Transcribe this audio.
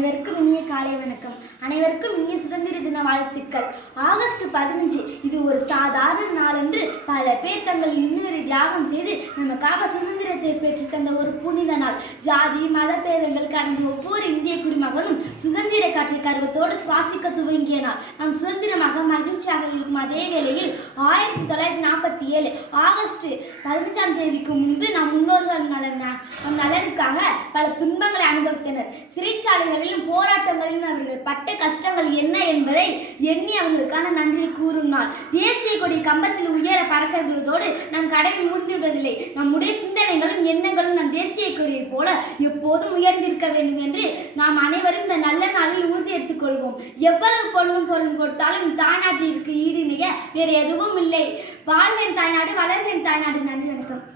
அனைவருக்கும் இனிய காலை வணக்கம். அனைவருக்கும் இனிய சுதந்திர தின வாழ்த்துக்கள். ஆகஸ்ட் 15 இது ஒரு சாதாரண நாள் என்று பல பேர் தங்கள் இன்னுயிரை தியாகம் செய்து நமக்காக சுதந்திரத்தை பெற்று தந்த ஒரு புனித நாள். ஜாதி மத பேதங்கள் கடந்த ஒவ்வொரு இந்திய குடிமகனும் சுதந்திர காற்றை கருவத்தோடு சுவாசிக்க துவங்கிய நாள். நாம் சுதந்திரமாக மகிழ்ச்சியாக இருக்கும் அதே வேளையில் 1947 ஆகஸ்ட் 15 முன்பு நம் முன்னோர்கள் நலனுக்காக பல துன்பங்களை அனுபவித்தனர். சிறைச்சாலைகளிலும் போராட்டங்களிலும் அவர்கள் பட்ட கஷ்டங்கள் என்ன என்பதை எண்ணி அவர்களுக்கான நன்றி கூறும் நாள். தேசிய கொடி கம்பத்தில் உயர பறக்கிறதோடு நம் கடமை முடிந்துவிடுவதில்லை. நம்முடைய சிந்தனைகளும் எண்ணங்களும் நம் தேசிய கொடியை போல எப்போதும் உயர்ந்திருக்க வேண்டும் என்று நாம் அனைவரும் இந்த நல்ல நாளில் உறுதி எடுத்துக் கொள்வோம். எவ்வளவு பொண்ணும் பொருளும் கொடுத்தாலும் தாய்நாட்டிற்கு ஈடு இணைய வேறு எதுவும் இல்லை. வாழ்க தாய்நாடு, வளர்க தாய்நாடு. நன்றி, வணக்கம்.